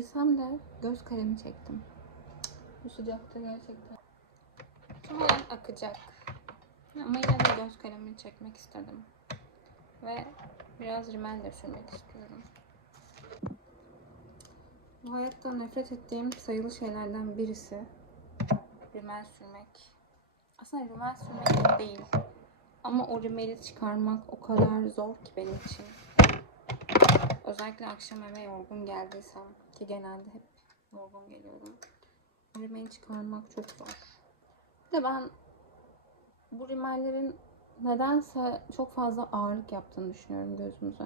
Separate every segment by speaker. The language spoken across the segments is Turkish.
Speaker 1: bilsem de göz kalemi çektim. Bu sıcakta gerçekten. Muhtemelen akacak. Ama yine de göz kalemini çekmek istedim. Ve biraz rimel de sürmek istiyorum. Bu hayatta nefret ettiğim sayılı şeylerden birisi rimel sürmek. Aslında rimel sürmek değil. Ama o rimeli çıkarmak o kadar zor ki benim için. Özellikle akşam eve yorgun geldiysem ki genelde hep yorgun geliyorum. O rimeli çıkarmak çok zor. Bir de ben bu rimellerin nedense çok fazla ağırlık yaptığını düşünüyorum gözümüze.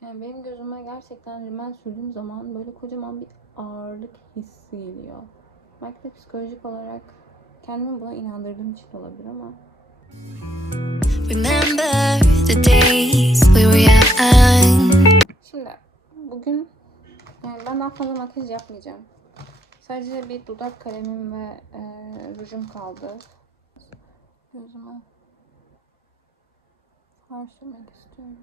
Speaker 1: Yani benim gözüme gerçekten rimel sürdüğüm zaman böyle kocaman bir ağırlık hissi geliyor. Belki de psikolojik olarak kendimi buna inandırdığım için olabilir ama
Speaker 2: Remember the days we were young.
Speaker 1: Şimdi bugün yani ben daha fazla makyaj yapmayacağım. Sadece bir dudak kalemim ve e, rujum kaldı. Gözüme far sürmek istiyorum.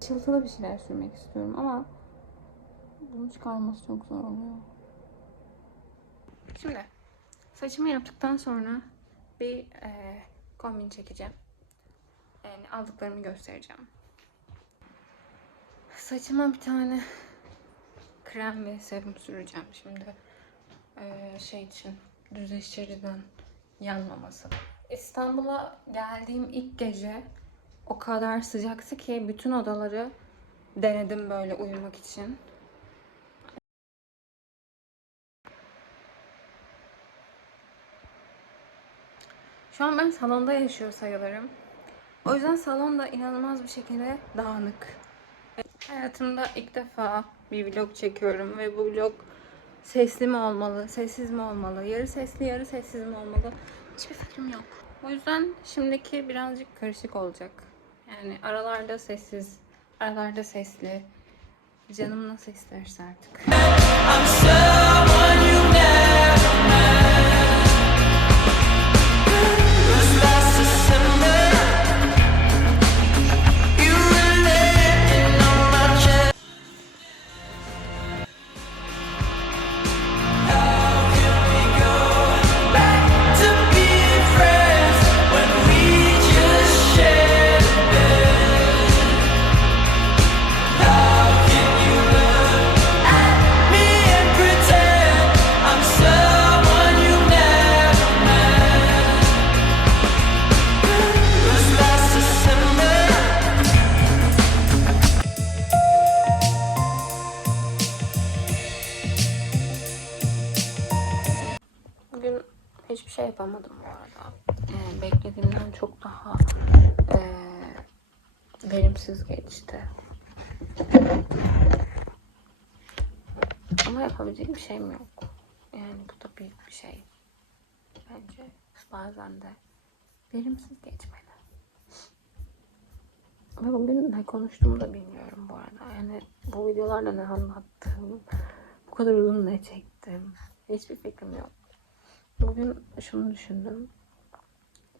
Speaker 1: Çıltılı bir şeyler sürmek istiyorum ama bunu çıkarması çok zor oluyor. Şimdi saçımı yaptıktan sonra bir e, kombin çekeceğim. Yani aldıklarımı göstereceğim. Saçıma bir tane krem ve serum süreceğim şimdi. E, şey için düzleştiriden yanmaması. İstanbul'a geldiğim ilk gece o kadar sıcaktı ki bütün odaları denedim böyle uyumak için. Şu an ben salonda yaşıyor sayılırım. O yüzden salon da inanılmaz bir şekilde dağınık. Hayatımda ilk defa bir vlog çekiyorum ve bu vlog sesli mi olmalı, sessiz mi olmalı, yarı sesli, yarı sessiz mi olmalı hiçbir fikrim yok. O yüzden şimdiki birazcık karışık olacak. Yani aralarda sessiz, aralarda sesli. Canım nasıl isterse artık.
Speaker 3: to
Speaker 1: Ama yapabileceğim bir şeyim yok. Yani bu da büyük bir şey. Bence bazen de verimsiz geçmeli. Ve bugün ne konuştuğumu da bilmiyorum bu arada. Yani bu videolarda ne anlattım, bu kadar uzun ne çektim. Hiçbir fikrim yok. Bugün şunu düşündüm.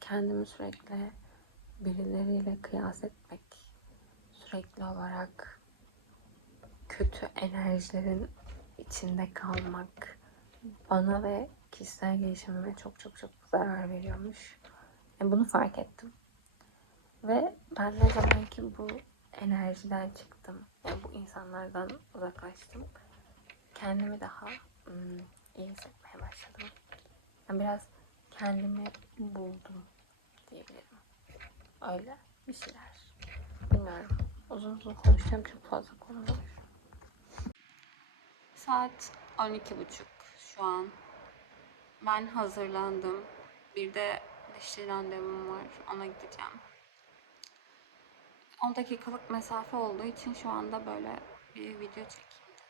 Speaker 1: Kendimi sürekli birileriyle kıyas etmek, sürekli olarak kötü enerjilerin içinde kalmak bana ve kişisel gelişimime çok çok çok zarar veriyormuş. Yani bunu fark ettim. Ve ben ne zaman ki bu enerjiden çıktım, yani bu insanlardan uzaklaştım, kendimi daha hmm, iyi hissetmeye başladım. Ben biraz kendimi buldum diyebilirim. Öyle bir şeyler. Bilmiyorum. Uzun uzun konuşacağım çok fazla konu var. Saat 12.30 şu an. Ben hazırlandım. Bir de dişli randevum var. Ona gideceğim. 10 dakikalık mesafe olduğu için şu anda böyle bir video çekeyim dedim.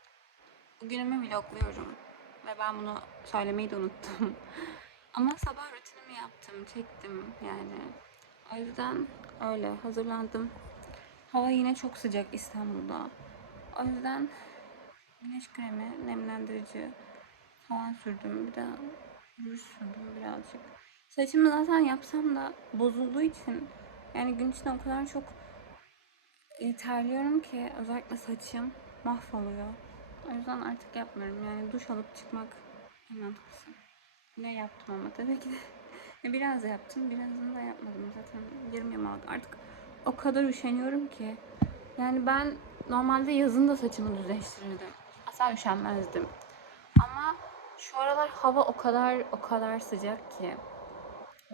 Speaker 1: Bugünümü vlogluyorum. Ve ben bunu söylemeyi de unuttum. Ama sabah rutinimi yaptım, çektim yani. O yüzden öyle hazırlandım. Hava yine çok sıcak İstanbul'da. O yüzden güneş kremi, nemlendirici falan sürdüm. Bir de ruj sürdüm birazcık. Saçımı zaten yapsam da bozulduğu için Yani gün içinde o kadar çok terliyorum ki özellikle saçım mahvoluyor. O yüzden artık yapmıyorum. Yani duş alıp çıkmak en mantıklısı. Ne yaptım ama tabii ki de. Biraz yaptım, birazını da yapmadım zaten. Yarım yamalak. Artık o kadar üşeniyorum ki. Yani ben normalde yazın da saçımı düzleştirirdim. Asla üşenmezdim. Ama şu aralar hava o kadar o kadar sıcak ki.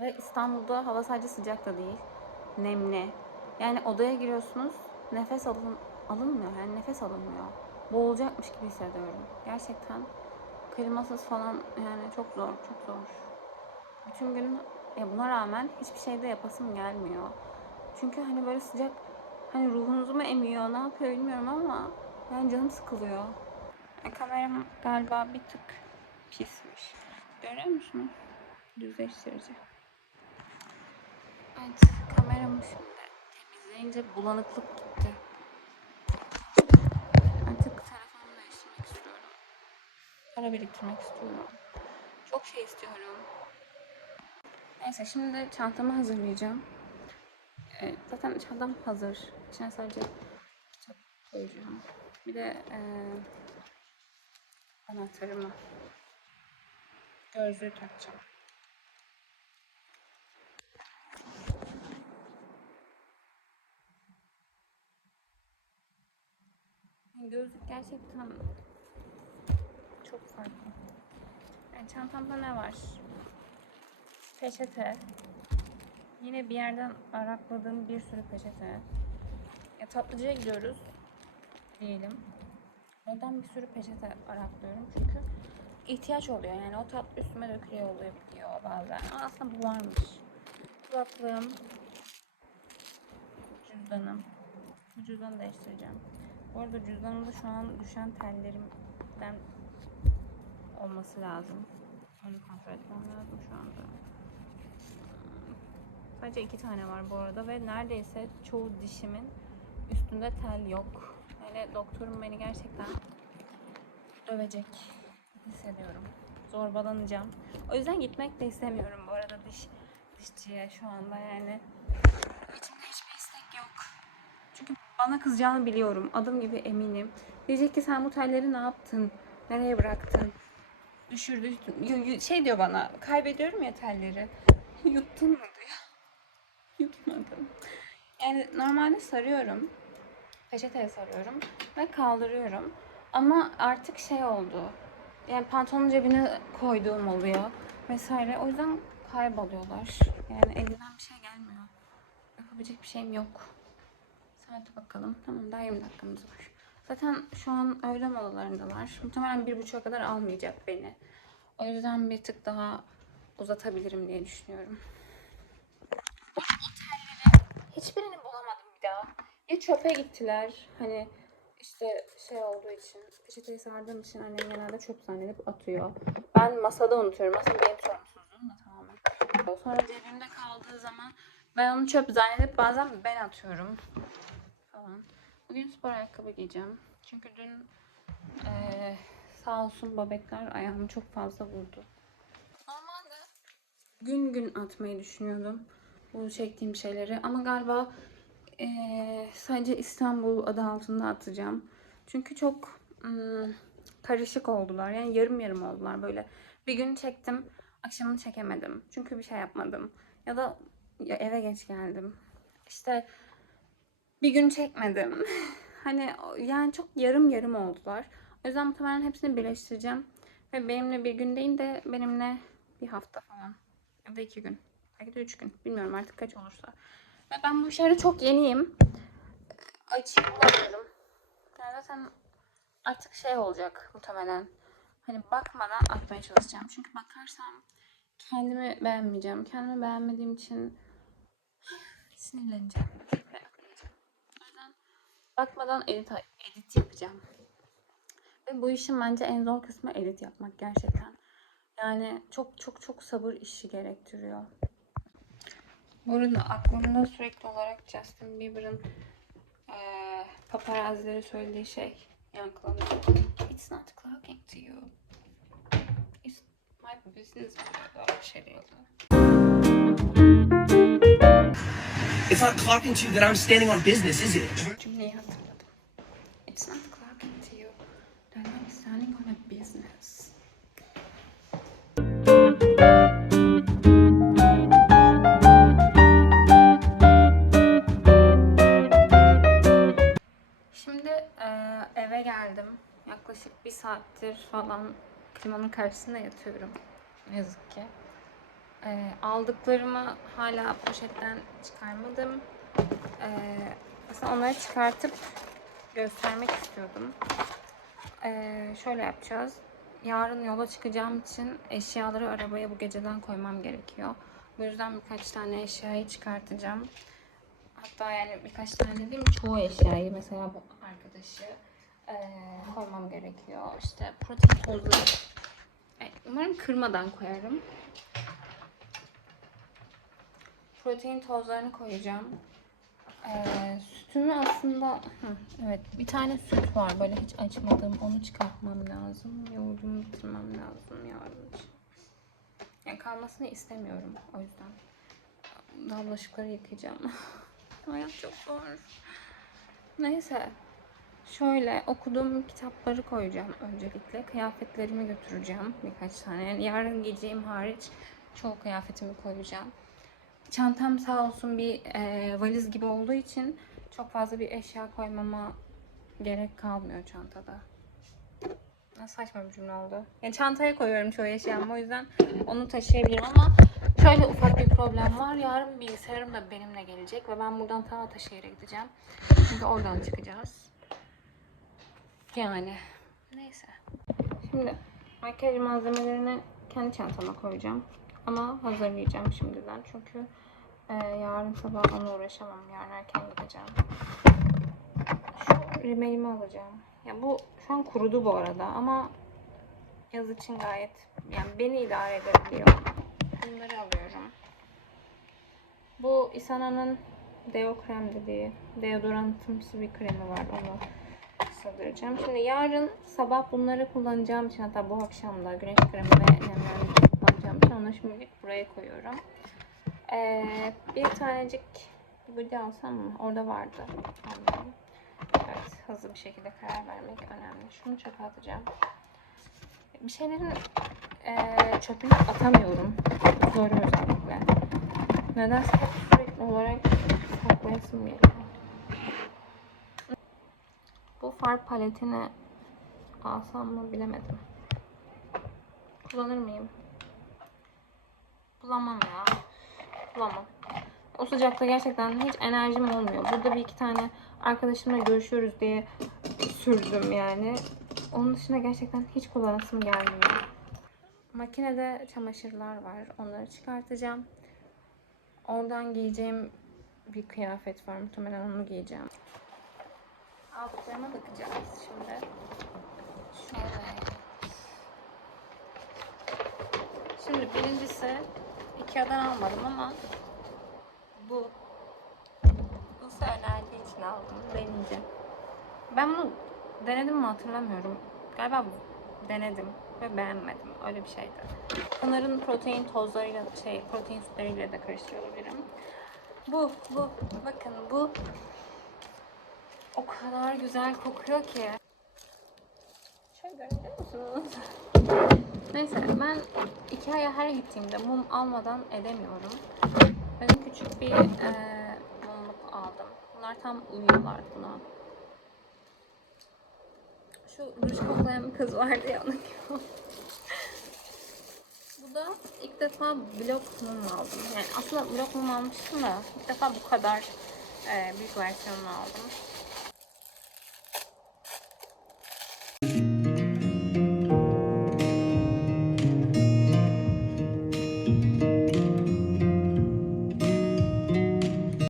Speaker 1: Ve İstanbul'da hava sadece sıcak da değil. Nemli. Yani odaya giriyorsunuz. Nefes alın, alınmıyor. Yani nefes alınmıyor. Boğulacakmış gibi hissediyorum. Gerçekten klimasız falan yani çok zor, çok zor. Bütün gün ya buna rağmen hiçbir şeyde yapasım gelmiyor. Çünkü hani böyle sıcak hani ruhunuzu mu emiyor ne yapıyor bilmiyorum ama yani canım sıkılıyor. E, kameram galiba bir tık pismiş. Görüyor musunuz? Düzleştirici. Evet kameramı şimdi temizleyince bulanıklık gitti. Artık telefonumu değiştirmek istiyorum. Para biriktirmek istiyorum. Çok şey istiyorum. Neyse şimdi çantamı hazırlayacağım. Ee, zaten çantam hazır. İçine sadece kitap koyacağım. Bir de ee, anahtarımı, gözlüğü takacağım. Gözlük gerçekten çok farklı. Yani çantamda ne var? Peçete. Yine bir yerden arakladığım bir sürü peçete. Ya tatlıcıya gidiyoruz diyelim. Oradan bir sürü peçete araklıyorum çünkü ihtiyaç oluyor. Yani o tatlı üstüme dökülüyor oluyor diyor bazen. Aslında bu varmış. Kulaklığım, cüzdanım. Bu cüzdanı değiştireceğim. Bu arada cüzdanımda şu an düşen tellerimden olması lazım. Onu kontrol etmem lazım şu anda. Sadece iki tane var bu arada ve neredeyse çoğu dişimin üstünde tel yok. Yani doktorum beni gerçekten dövecek hissediyorum. Zorbalanacağım. O yüzden gitmek de istemiyorum bu arada diş dişçiye şu anda yani. İçimde hiçbir istek yok. Çünkü bana kızacağını biliyorum. Adım gibi eminim. Diyecek ki sen bu telleri ne yaptın? Nereye bıraktın? Düşürdün. Yu- Şey diyor bana. Kaybediyorum ya telleri. Yuttun mu diyor. Yutmadım. Yani normalde sarıyorum. Peçeteye sarıyorum. Ve kaldırıyorum. Ama artık şey oldu. Yani pantolonun cebine koyduğum oluyor. Vesaire. O yüzden kayboluyorlar. Yani elimden bir şey gelmiyor. Yapabilecek bir şeyim yok. Saate bakalım. Tamam daha 20 dakikamız var. Zaten şu an öğle molalarındalar. Muhtemelen bir buçuğa kadar almayacak beni. O yüzden bir tık daha uzatabilirim diye düşünüyorum. O telleri hiçbirini. Ya çöpe gittiler. Hani işte şey olduğu için, peçeteyi sardığım için annem genelde çöp zannedip atıyor. Ben masada unutuyorum. Aslında benim sorumsuzluğum da tamamen. Sonra cebimde kaldığı zaman ben onu çöp zannedip bazen ben atıyorum falan. Bugün spor ayakkabı giyeceğim. Çünkü dün eee, sağ olsun babetler ayağımı çok fazla vurdu. Normalde gün gün atmayı düşünüyordum bu çektiğim şeyleri ama galiba eee, sadece İstanbul adı altında atacağım. Çünkü çok ım, karışık oldular. Yani yarım yarım oldular böyle. Bir gün çektim, akşamını çekemedim. Çünkü bir şey yapmadım. Ya da ya eve geç geldim. İşte bir gün çekmedim. hani yani çok yarım yarım oldular. O yüzden muhtemelen hepsini birleştireceğim. Ve benimle bir gün değil de benimle bir hafta falan. Ya da iki gün. Belki de üç gün. Bilmiyorum artık kaç olursa. Ve ben bu işlerde çok yeniyim. Açıyı bulamıyorum. Yani zaten artık şey olacak muhtemelen. Hani bakmadan atmaya çalışacağım. Çünkü bakarsam kendimi beğenmeyeceğim. Kendimi beğenmediğim için sinirleneceğim. O yüzden bakmadan edit, edit yapacağım. Ve bu işin bence en zor kısmı edit yapmak gerçekten. Yani çok çok çok sabır işi gerektiriyor. Bu arada aklımda sürekli olarak Justin Bieber'ın eee paparazzileri söylediği şey yankılanıyor. It's not talking to you. It's my business. Böyle bir şey diyordu.
Speaker 4: It's not clocking to you that I'm standing on business, is it?
Speaker 1: Cümleyi hatırladım. Yaklaşık bir saattir falan klimanın karşısında yatıyorum. Ne yazık ki. Eee, aldıklarımı hala poşetten çıkarmadım. Eee, aslında onları çıkartıp göstermek istiyordum. Eee, şöyle yapacağız. Yarın yola çıkacağım için eşyaları arabaya bu geceden koymam gerekiyor. Bu yüzden birkaç tane eşyayı çıkartacağım. Hatta yani birkaç tane dediğim çoğu eşyayı mesela bu arkadaşı eee, koymam gerekiyor. İşte protein tozları. E, Umarım kırmadan koyarım. Protein tozlarını koyacağım. Ee, sütümü aslında Hı, evet bir tane süt var böyle hiç açmadım onu çıkartmam lazım yoğurdumu bitirmem lazım yarın için. Yani kalmasını istemiyorum o yüzden daha bulaşıkları yıkayacağım hayat çok zor neyse şöyle okuduğum kitapları koyacağım öncelikle kıyafetlerimi götüreceğim birkaç tane yani yarın giyeceğim hariç çoğu kıyafetimi koyacağım Çantam sağ olsun bir e, valiz gibi olduğu için çok fazla bir eşya koymama gerek kalmıyor çantada. Nasıl saçma bir cümle oldu. Yani çantaya koyuyorum çoğu eşyamı o yüzden onu taşıyabilirim ama şöyle ufak bir problem var. Yarın bilgisayarım da benimle gelecek ve ben buradan ta Ataşehir'e gideceğim. Çünkü oradan çıkacağız. Yani neyse. Şimdi makyaj malzemelerini kendi çantama koyacağım. Ama hazırlayacağım şimdiden çünkü e, yarın sabah ona uğraşamam. Yarın erken gideceğim. Şu rimelimi alacağım. Ya bu şu an kurudu bu arada ama yaz için gayet yani beni idare edebiliyor. Bunları alıyorum. Bu Isana'nın Deo krem dediği deodorantımsı bir kremi var. Onu sığdıracağım. Şimdi yarın sabah bunları kullanacağım için hatta bu akşam da güneş kremi ve nemlendirici kullanacağım için onu şimdilik buraya koyuyorum. Ee, bir tanecik böyle alsam mı? Orada vardı. Almayayım. Evet, hızlı bir şekilde karar vermek önemli. Şunu çöpe atacağım. Bir şeylerin eee çöpünü atamıyorum. Kutuları özellikle. Nedense hep sürekli olarak saklayasım geliyor. Bu far paletini alsam mı bilemedim. Kullanır mıyım? Bulamam ya. Bulamam. O sıcakta gerçekten hiç enerjim olmuyor. Burada bir iki tane arkadaşımla görüşüyoruz diye sürdüm yani. Onun dışında gerçekten hiç kullanasım gelmiyor. Makinede çamaşırlar var. Onları çıkartacağım. Oradan giyeceğim bir kıyafet var. Muhtemelen onu giyeceğim. Altlarıma bakacağız şimdi. Şöyle. Şimdi birincisi Ikea'dan almadım ama bu Buse önerdiği için aldım. Deneyeceğim. Ben bunu denedim mi hatırlamıyorum. Galiba denedim ve beğenmedim. Öyle bir şeydi. Bunların protein tozlarıyla, şey protein sütleriyle de karıştırabilirim. Bu, bu. Bakın bu o kadar güzel kokuyor ki. Şöyle görebiliyor musunuz? Neyse ben Ikea'ya her gittiğimde mum almadan edemiyorum. Ben küçük bir eee mumluk aldım. Bunlar tam uyuyorlar buna. Şu ruj koklayan bir kız vardı ya. Bu da ilk defa blok mum aldım. Yani aslında blok mum almıştım da ilk defa bu kadar eee, büyük versiyonunu aldım.